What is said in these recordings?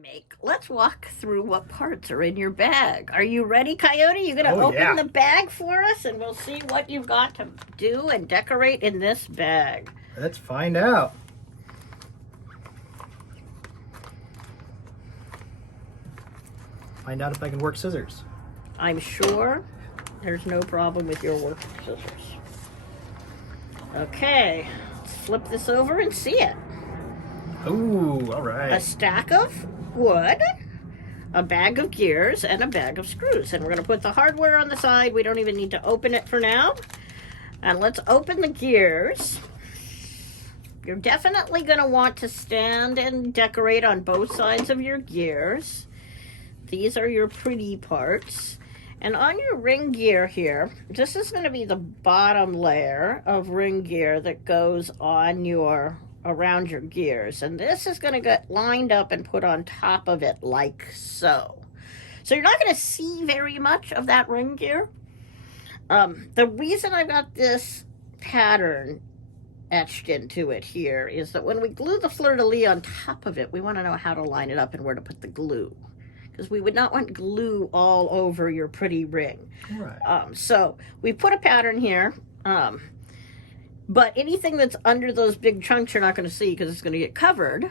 Make. Let's walk through what parts are in your bag. Are you ready, Coyote? You gonna Oh, open yeah. the bag for us and we'll see what you've got to do and decorate in this bag. Let's find out. Find out if I can work scissors. I'm sure there's no problem with your work scissors. Okay, let's flip this over and see it. Ooh, all A right. stack of wood, a bag of gears, and a bag of screws. And we're going to put the hardware on the side. We don't even need to open it for now. And let's open the gears. You're definitely going to want to stand and decorate on both sides of your gears. These are your pretty parts. And on your ring gear here, this is going to be the bottom layer of ring gear that goes on your around your gears, and this is going to get lined up and put on top of it like so. So you're not going to see very much of that ring gear. The reason I've got this pattern etched into it here is that when we glue the Fleur de Lis on top of it, we want to know how to line it up and where to put the glue, because we would not want glue all over your pretty ring. Right. So we put a pattern here. But anything that's under those big chunks, you're not going to see because it's going to get covered.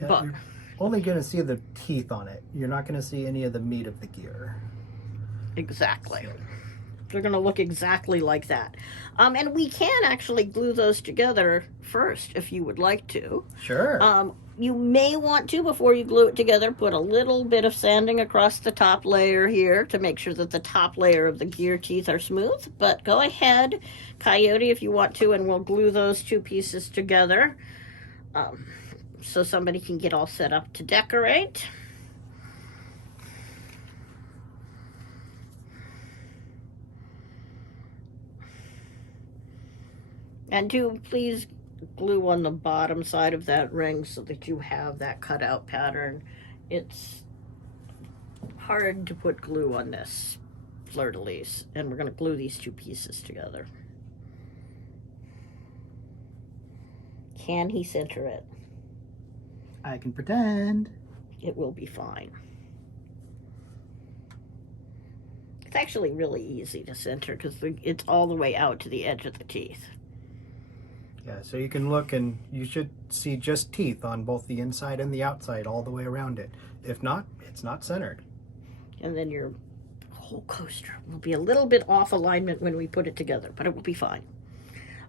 Yeah, But you're only going to see the teeth on it. You're not going to see any of the meat of the gear. exactly. They're going to look exactly like that. And we can actually glue those together first if you would like to. Sure. You may want to, before you glue it together, put a little bit of sanding across the top layer here to make sure that the top layer of the gear teeth are smooth. But go ahead, Coyote, if you want to, and we'll glue those two pieces together so somebody can get all set up to decorate. And do please glue on the bottom side of that ring so that you have that cutout pattern. It's hard to put glue on this Fleur de Lis, and we're going to glue these two pieces together. Can he center it? I can pretend. It will be fine. It's actually really easy to center because it's all the way out to the edge of the teeth. Yeah, so you can look and you should see just teeth on both the inside and the outside all the way around it. If not, it's not centered. And then your whole coaster will be a little bit off alignment when we put it together, but it will be fine.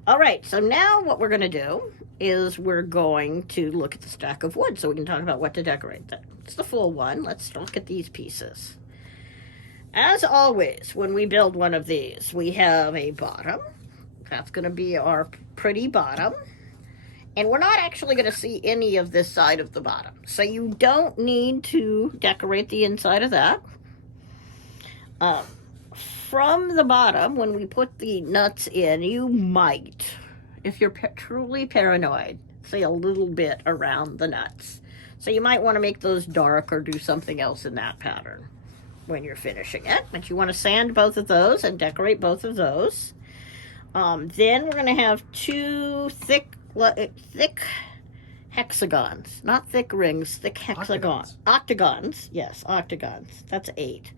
All right, so now what we're going to do is we're going to look at the stack of wood so we can talk about what to decorate. It's the full one. Let's look at these pieces. As always, when we build one of these, we have a bottom. That's going to be our pretty bottom. And we're not actually going to see any of this side of the bottom. So you don't need to decorate the inside of that. From the bottom, when we put the nuts in, you might, if you're truly paranoid, say a little bit around the nuts. So you might want to make those dark or do something else in that pattern when you're finishing it. But you want to sand both of those and decorate both of those. Then we're going to have two thick hexagons, not thick rings, thick hexagons. Octagons. Yes, octagons. That's 8.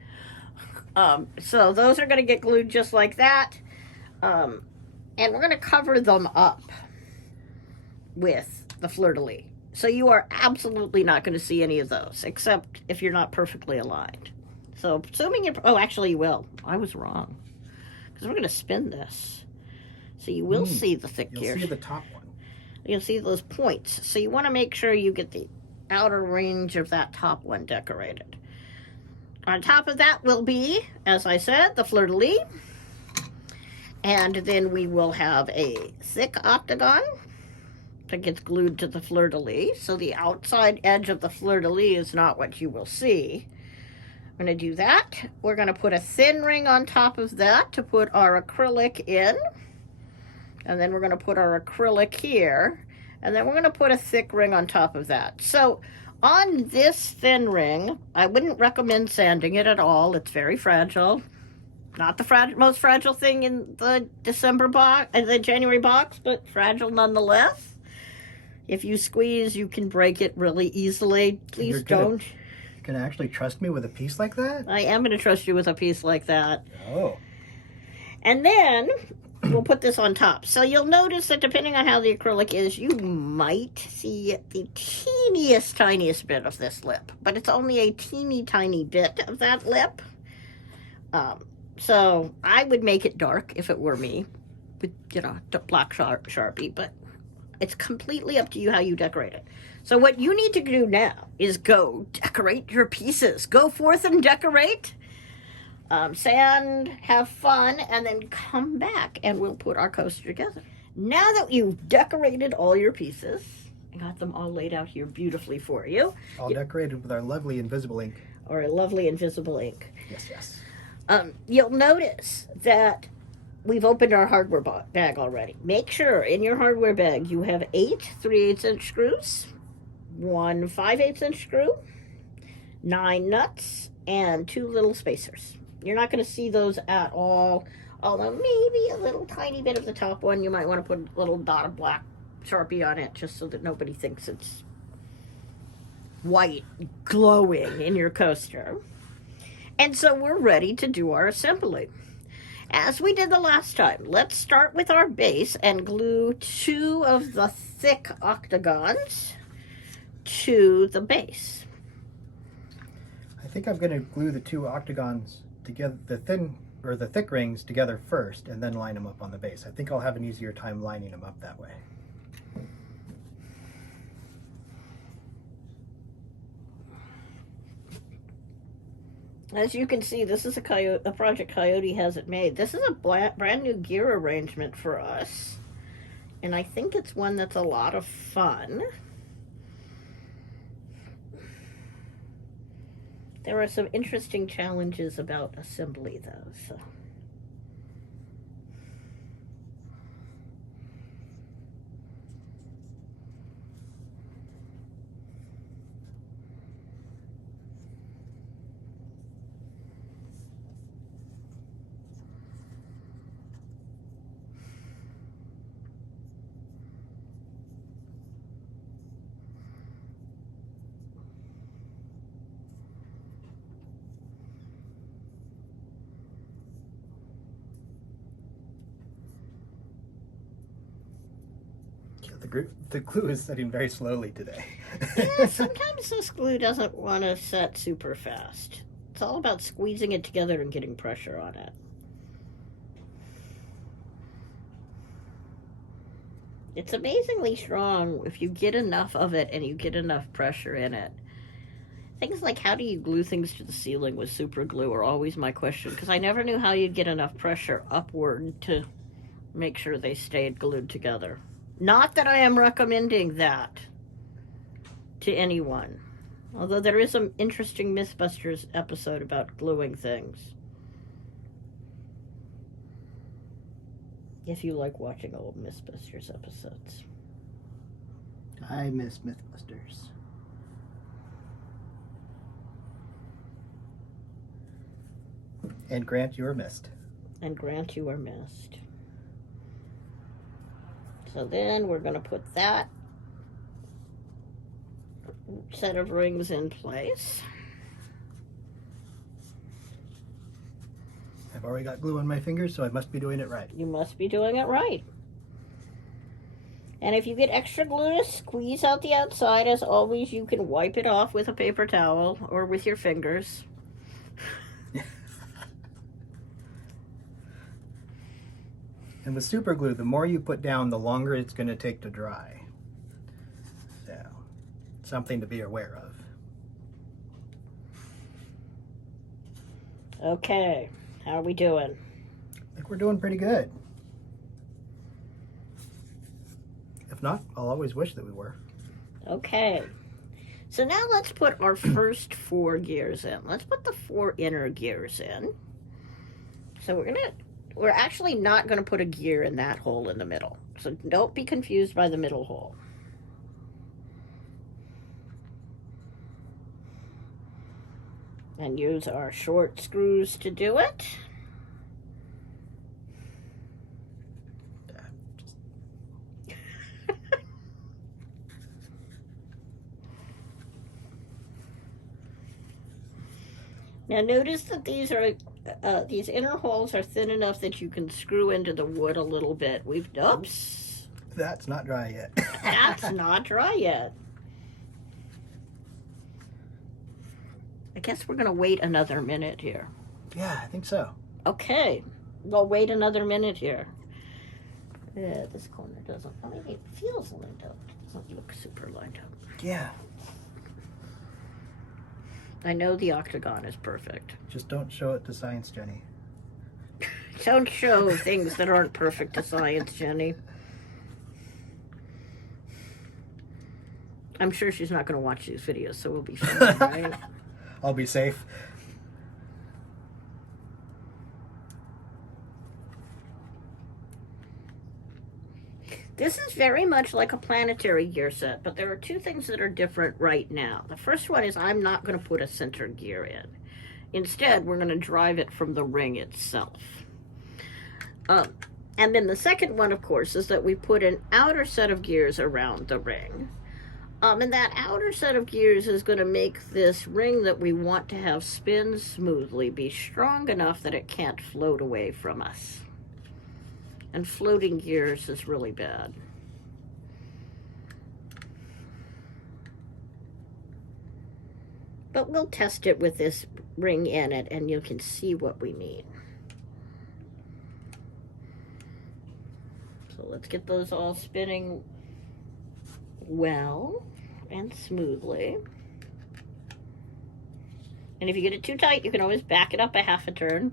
So those are going to get glued just like that. And we're going to cover them up with the Fleur de Lis. So you are absolutely not going to see any of those, except if you're not perfectly aligned. So assuming you're, oh, actually you will. I was wrong. Because we're going to spin this. So you will see the thick gears. You'll see the top one. You'll see those points. So you want to make sure you get the outer range of that top one decorated. On top of that will be, as I said, the Fleur de Lis. And then we will have a thick octagon that gets glued to the Fleur de Lis. So the outside edge of the Fleur de Lis is not what you will see. I'm going to do that. We're going to put a thin ring on top of that to put our acrylic in. And then we're going to put our acrylic here. And then we're going to put a thick ring on top of that. So on this thin ring, I wouldn't recommend sanding it at all. It's very fragile. Not the most fragile thing in the December box, the January box, but fragile nonetheless. If you squeeze, you can break it really easily. Please You're don't. Gonna actually trust me with a piece like that? I am going to trust you with a piece like that. Oh. And then we'll put this on top. So you'll notice that depending on how the acrylic is, you might see the teeniest, tiniest bit of this lip. But it's only a teeny tiny bit of that lip. So I would make it dark if it were me. With, black Sharpie. But it's completely up to you how you decorate it. So what you need to do now is go decorate your pieces. Go forth and decorate. Sand, have fun, and then come back and we'll put our coaster together. Now that you've decorated all your pieces, I got them all laid out here beautifully for you. All decorated with our lovely invisible ink. Or a lovely invisible ink. Yes, yes. You'll notice that we've opened our hardware bag already. Make sure in your hardware bag you have 8 3/8" screws, 1 5/8" screw, 9 nuts, and 2 little spacers. You're not going to see those at all, although maybe a little tiny bit of the top one. You might want to put a little dot of black Sharpie on it just so that nobody thinks it's white glowing in your coaster. And so we're ready to do our assembly. As we did the last time, let's start with our base and glue 2 of the thick octagons to the base. I think I'm going to glue the 2 octagons together, the thick rings together first, and then line them up on the base. I think I'll have an easier time lining them up that way. As you can see, this is a project Coyote hasn't made. This is a brand new gear arrangement for us. And I think it's one that's a lot of fun. There are some interesting challenges about assembly, though. So. The glue is setting very slowly today. Yeah, sometimes this glue doesn't want to set super fast. It's all about squeezing it together and getting pressure on it. It's amazingly strong if you get enough of it and you get enough pressure in it. Things like how do you glue things to the ceiling with super glue are always my question, because I never knew how you'd get enough pressure upward to make sure they stayed glued together. Not that I am recommending that to anyone. Although there is some interesting Mythbusters episode about gluing things. If you like watching old Mythbusters episodes. I miss Mythbusters. And Grant, you are missed. And Grant, you are missed. So then we're going to put that set of rings in place. I've already got glue on my fingers, so I must be doing it right. You must be doing it right. And if you get extra glue to squeeze out the outside, as always, you can wipe it off with a paper towel or with your fingers. And with super glue, the more you put down, the longer it's going to take to dry. So, something to be aware of. Okay, how are we doing? I think we're doing pretty good. If not, I'll always wish that we were. Okay, so now let's put our first 4 gears in. Let's put the 4 inner gears in. So we're actually not going to put a gear in that hole in the middle. So don't be confused by the middle hole. And use our short screws to do it. Now notice that these inner holes are thin enough that you can screw into the wood a little bit. Oops. That's not dry yet. That's not dry yet. I guess we're going to wait another minute here. Yeah, I think so. Okay. We'll wait another minute here. Yeah, this corner doesn't, I mean, it feels lined up. It doesn't look super lined up. Yeah. I know the octagon is perfect. Just don't show it to Science Jenny. Don't show things that aren't perfect to science, Jenny. I'm sure she's not going to watch these videos, so we'll be fine, right? I'll be safe. This is very much like a planetary gear set, but there are two things that are different right now. The first one is I'm not going to put a center gear in. Instead, we're going to drive it from the ring itself. And then the second one, of course, is that we put an outer set of gears around the ring. And that outer set of gears is going to make this ring that we want to have spin smoothly be strong enough that it can't float away from us. And floating gears is really bad. But we'll test it with this ring in it, and you can see what we mean. So let's get those all spinning well and smoothly. And if you get it too tight, you can always back it up a half a turn.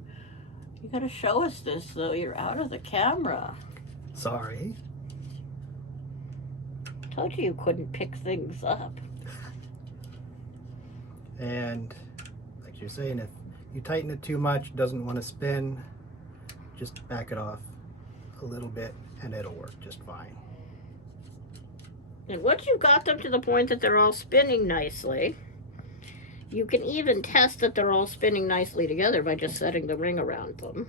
You gotta show us this, though. You're out of the camera. Sorry. Told you couldn't pick things up. And like you're saying, if you tighten it too much, it doesn't want to spin, just back it off a little bit and it'll work just fine. And once you've got them to the point that they're all spinning nicely, you can even test that they're all spinning nicely together by just setting the ring around them.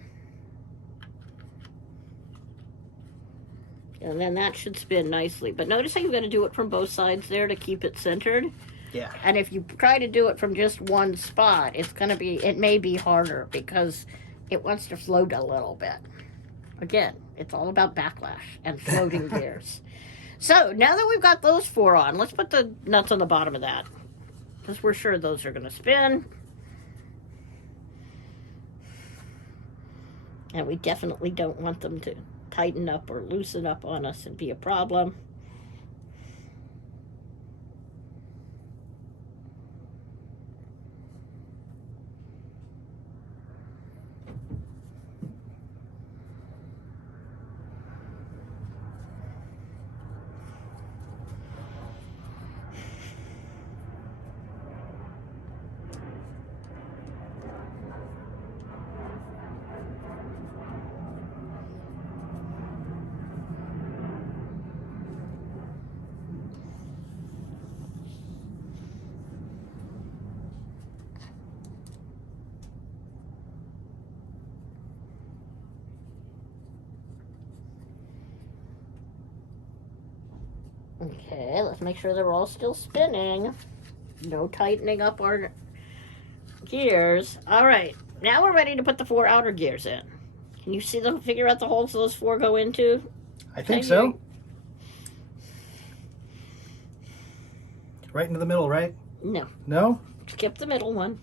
And then that should spin nicely. But notice how you've got to do it from both sides there to keep it centered. Yeah. And if you try to do it from just one spot, it may be harder because it wants to float a little bit. Again, it's all about backlash and floating gears. So now that we've got those four on, let's put the nuts on the bottom of that, because we're sure those are going to spin. And we definitely don't want them to tighten up or loosen up on us and be a problem. Okay, let's make sure they're all still spinning. No tightening up our gears. All right, now we're ready to put the four outer gears in. Can you see them? Figure out the holes those four go into? I think so. Right into the middle, right? No. No? Skip the middle one.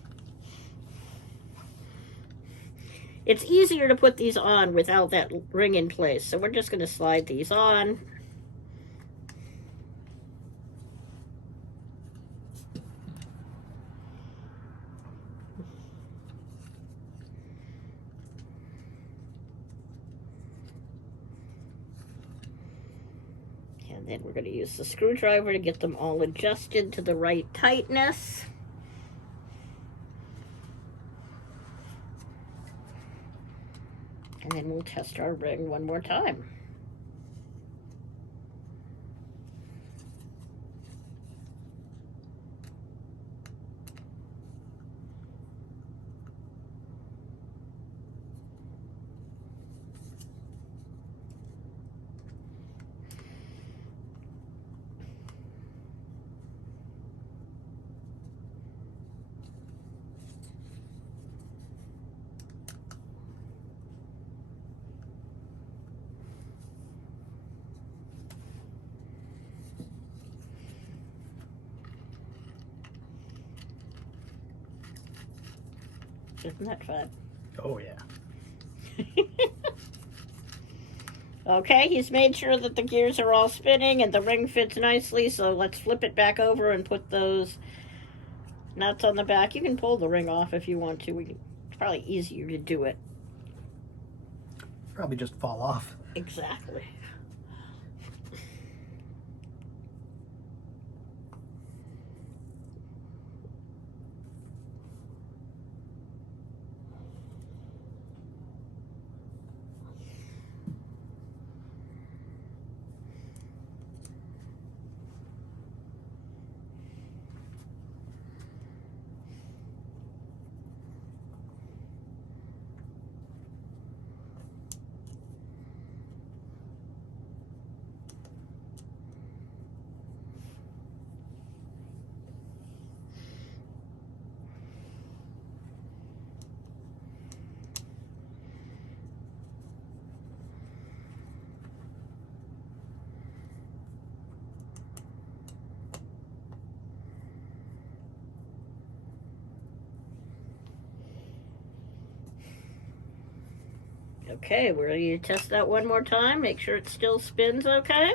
It's easier to put these on without that ring in place, so we're just going to slide these on. And then we're going to use the screwdriver to get them all adjusted to the right tightness. And then we'll test our ring one more time. Isn't that fun? Oh, yeah. Okay, he's made sure that the gears are all spinning and the ring fits nicely, so let's flip it back over and put those nuts on the back. You can pull the ring off if you want to. It's probably easier to do it. Probably just fall off. Exactly. Okay, we're ready to test that one more time. Make sure it still spins okay.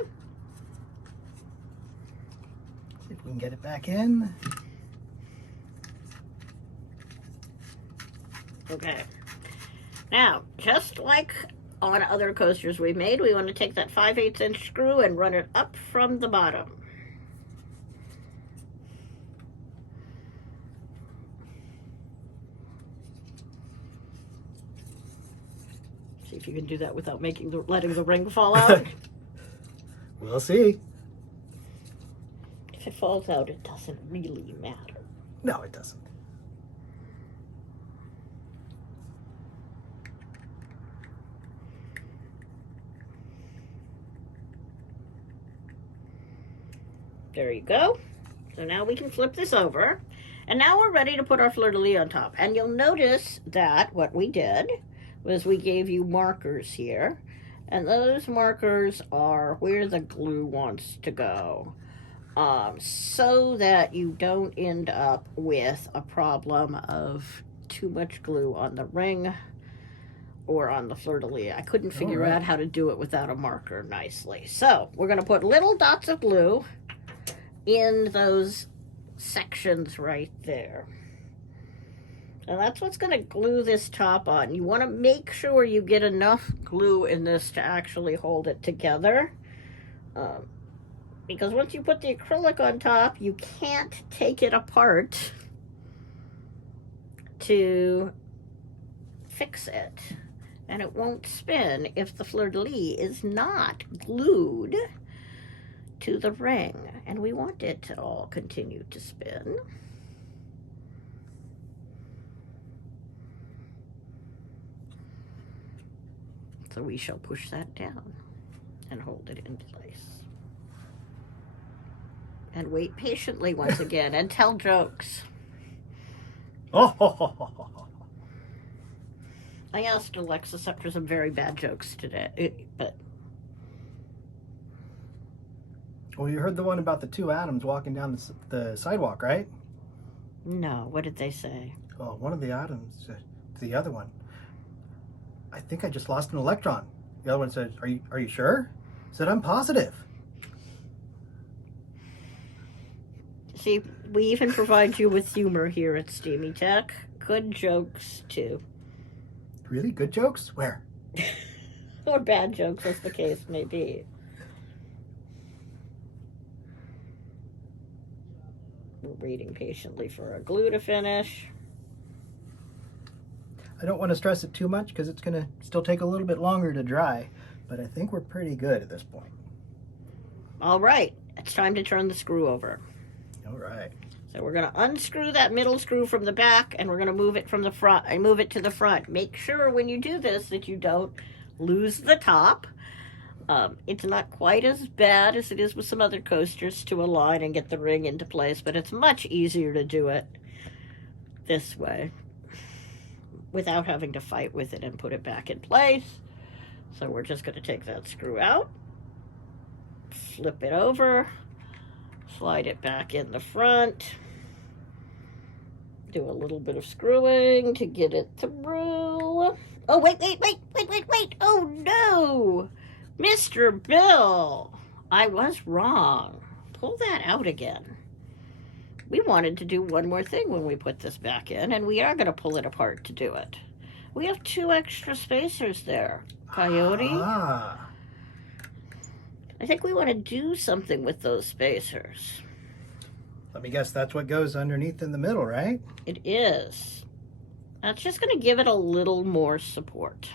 See if we can get it back in. Okay. Now, just like on other coasters we've made, we want to take that 5/8 inch screw and run it up from the bottom. See if you can do that without letting the ring fall out. We'll see. If it falls out, it doesn't really matter. No, it doesn't. There you go. So now we can flip this over. And now we're ready to put our Fleur de Lis on top. And you'll notice that what we did was we gave you markers here. And those markers are where the glue wants to go. So that you don't end up with a problem of too much glue on the ring or on the Fleur de Lis. I couldn't figure out how to do it without a marker nicely. So we're going to put little dots of glue in those sections right there. And that's what's going to glue this top on. You want to make sure you get enough glue in this to actually hold it together. Because once you put the acrylic on top, you can't take it apart to fix it. And it won't spin if the Fleur de Lis is not glued to the ring. And we want it to all continue to spin. So we shall push that down and hold it in place. And wait patiently once again and tell jokes. I asked Alexis up for some very bad jokes today, but... Well, you heard the one about the two atoms walking down the sidewalk, right? No, what did they say? Oh, one of the atoms to the other one. I think I just lost an electron. The other one said, are you sure? I said, I'm positive. See, we even provide you with humor here at Steamy Tech. Good jokes, too. Really? Good jokes? Where? Or bad jokes, as the case may be. We're waiting patiently for our glue to finish. I don't want to stress it too much because it's going to still take a little bit longer to dry, but I think we're pretty good at this point. All right, it's time to turn the screw over. All right. So we're going to unscrew that middle screw from the back, and we're going to move it from the front and move it to the front. Make sure when you do this that you don't lose the top. It's not quite as bad as it is with some other coasters to align and get the ring into place, but it's much easier to do it this way without having to fight with it and put it back in place. So we're just going to take that screw out, flip it over, slide it back in the front, do a little bit of screwing to get it through. Oh, wait. Oh, no. Mr. Bill, I was wrong. Pull that out again. We wanted to do one more thing when we put this back in, and we are going to pull it apart to do it. We have 2 extra spacers there, Coyote. Ah. I think we want to do something with those spacers. Let me guess, that's what goes underneath in the middle, right? It is. That's just going to give it a little more support.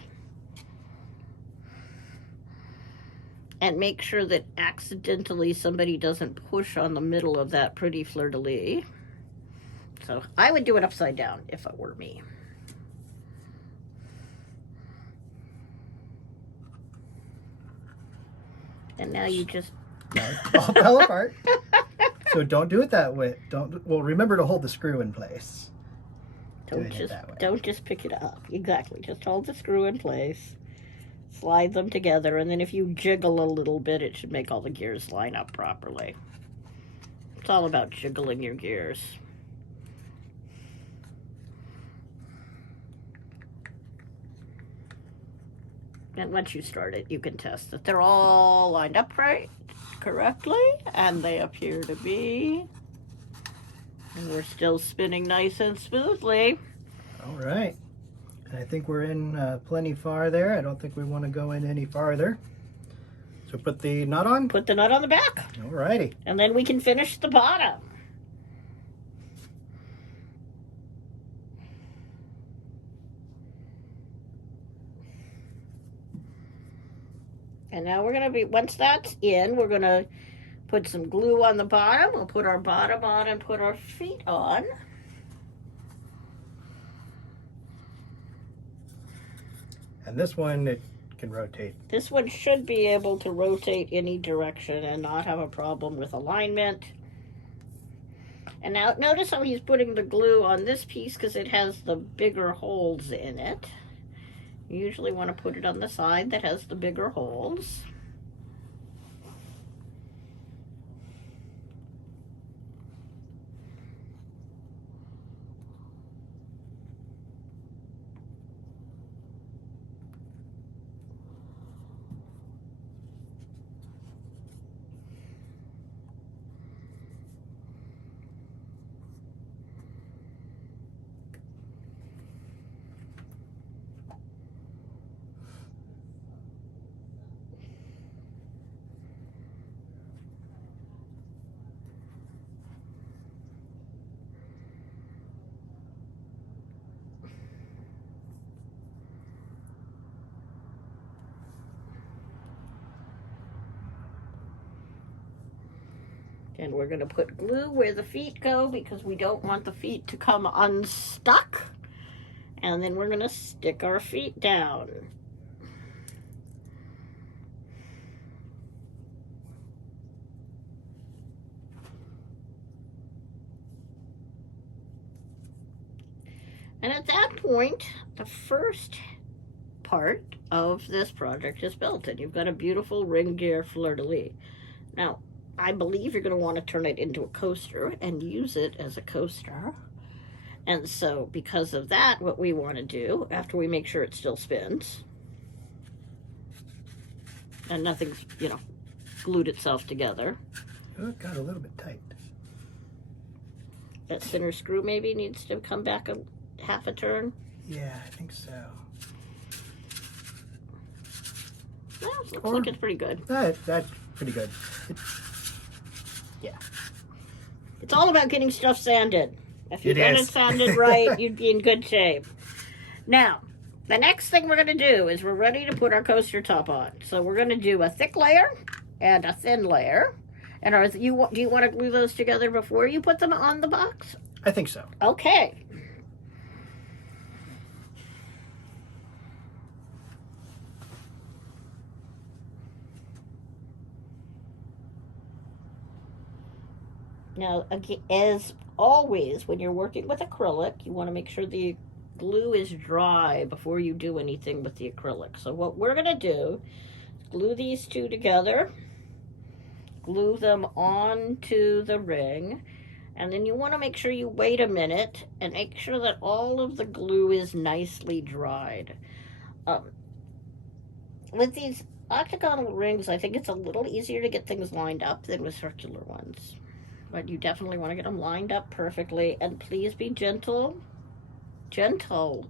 And make sure that accidentally somebody doesn't push on the middle of that pretty Fleur de Lis. So I would do it upside down if it were me. And now you just... No, it all fell apart. So don't do it that way. Well, remember to hold the screw in place. Don't just pick it up. Exactly. Just hold the screw in place. Slide them together, and then if you jiggle a little bit, it should make all the gears line up properly. It's all about jiggling your gears. And once you start it, you can test that they're all lined up correctly, and they appear to be. And we're still spinning nice and smoothly. All right. And I think we're in plenty far there. I don't think we want to go in any farther. So put the nut on? Put the nut on the back. All righty. And then we can finish the bottom. And now we're going to be, once that's in, we're going to put some glue on the bottom. We'll put our bottom on and put our feet on. And this one, it can rotate. This one should be able to rotate any direction and not have a problem with alignment. And now notice how he's putting the glue on this piece because it has the bigger holes in it. You usually want to put it on the side that has the bigger holes. And we're going to put glue where the feet go because we don't want the feet to come unstuck. And then we're going to stick our feet down. And at that point, the first part of this project is built, and you've got a beautiful ring gear Fleur de Lis. Now, I believe you're going to want to turn it into a coaster and use it as a coaster. And so because of that, what we want to do, after we make sure it still spins, and nothing's, glued itself together. Oh, it got a little bit tight. That center screw maybe needs to come back a half a turn. Yeah, I think so. Well, looks like it's pretty good. That's pretty good. Yeah. It's all about getting stuff sanded. If you got it sanded right, you'd be in good shape. Now, the next thing we're going to do is we're ready to put our coaster top on. So we're going to do a thick layer and a thin layer. And do you want to glue those together before you put them on the box? I think so. Okay. Now, as always, when you're working with acrylic, you want to make sure the glue is dry before you do anything with the acrylic. So what we're going to do is glue these two together, glue them onto the ring, And then you want to make sure you wait a minute and make sure that all of the glue is nicely dried. With these octagonal rings, I think it's a little easier to get things lined up than with circular ones. But you definitely want to get them lined up perfectly. And please be gentle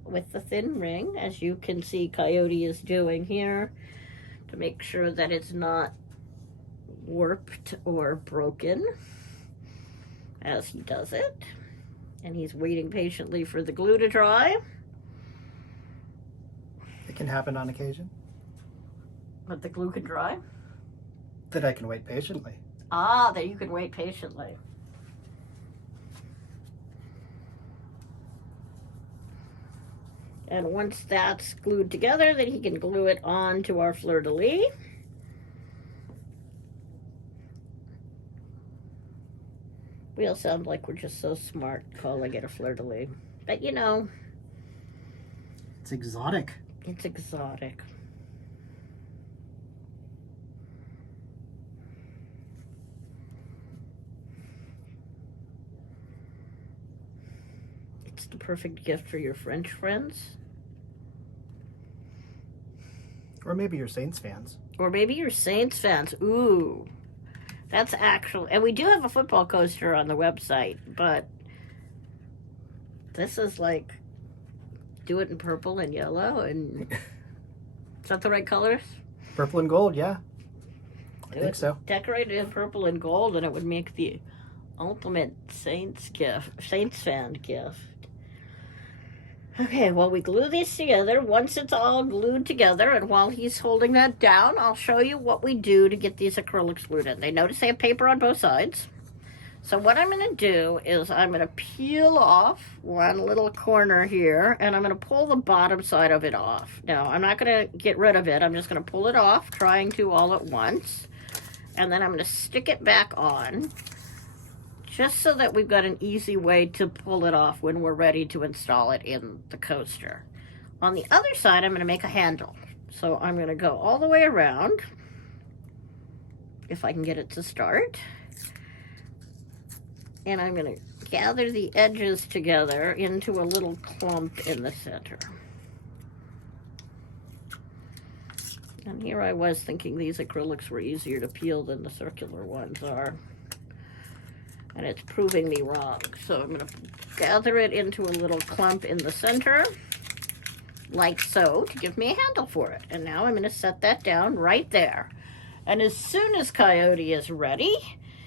with the thin ring, as you can see Coyote is doing here, to make sure that it's not warped or broken as he does it. And he's waiting patiently for the glue to dry. It can happen on occasion. But the glue can dry? That I can wait patiently. Ah, that you can wait patiently. And once that's glued together, then he can glue it on to our Fleur de Lis. We all sound like we're just so smart calling it a Fleur de Lis. But you know, it's exotic. It's exotic. It's the perfect gift for your French friends. Or maybe your Saints fans. Or maybe your Saints fans. Ooh. That's actually... And we do have a football coaster on the website, but this is like... Do it in purple and yellow and... Is that the right colors? Purple and gold, yeah. I think so. Decorate it in purple and gold, and it would make the ultimate Saints fan gift. Okay, well, we glue these together. Once it's all glued together, and while he's holding that down, I'll show you what we do to get these acrylics glued in. They notice they have paper on both sides. So what I'm going to do is I'm going to peel off one little corner here, and I'm going to pull the bottom side of it off. Now, I'm not going to get rid of it. I'm just going to pull it off, trying to all at once. And then I'm going to stick it back on, just so that we've got an easy way to pull it off when we're ready to install it in the coaster. On the other side, I'm going to make a handle. So I'm going to go all the way around, if I can get it to start. And I'm going to gather the edges together into a little clump in the center. And here I was thinking these acrylics were easier to peel than the circular ones are. And it's proving me wrong. So I'm going to gather it into a little clump in the center, like so, to give me a handle for it. And now I'm going to set that down right there. And as soon as Coyote is ready,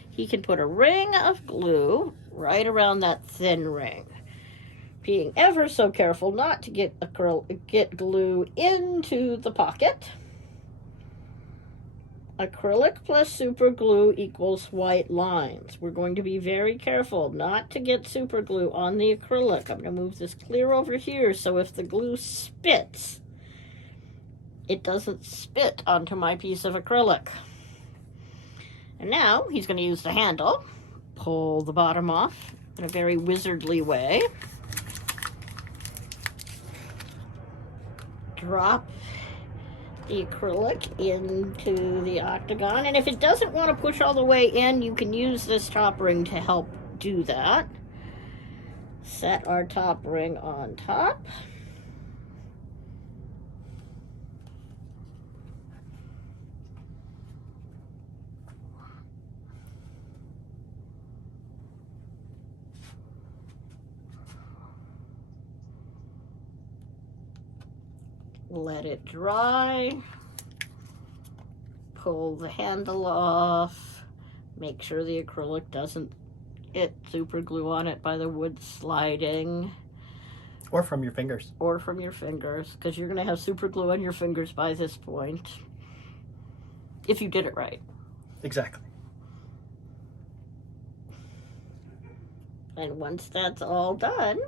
he can put a ring of glue right around that thin ring. Being ever so careful not to get glue into the pocket. Acrylic plus super glue equals white lines. We're going to be very careful not to get super glue on the acrylic. I'm going to move this clear over here so if the glue spits, it doesn't spit onto my piece of acrylic. And now he's going to use the handle, pull the bottom off in a very wizardly way. Drop the acrylic into the octagon, and if it doesn't want to push all the way in, you can use this top ring to help do that. Set our top ring on top. Let it dry, pull the handle off, make sure the acrylic doesn't get super glue on it by the wood sliding. Or from your fingers. Or from your fingers, because you're going to have super glue on your fingers by this point, if you did it right. Exactly. And once that's all done,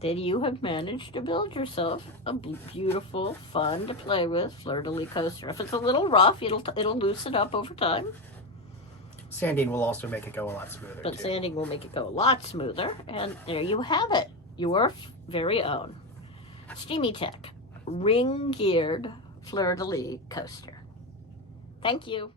then you have managed to build yourself a beautiful, fun to play with Fleur de Lis coaster. If it's a little rough, it'll loosen up over time. Sanding will also make it go a lot smoother. But sanding will make it go a lot smoother. And there you have it. Your very own Steamy Tech ring-geared Fleur de Lis coaster. Thank you.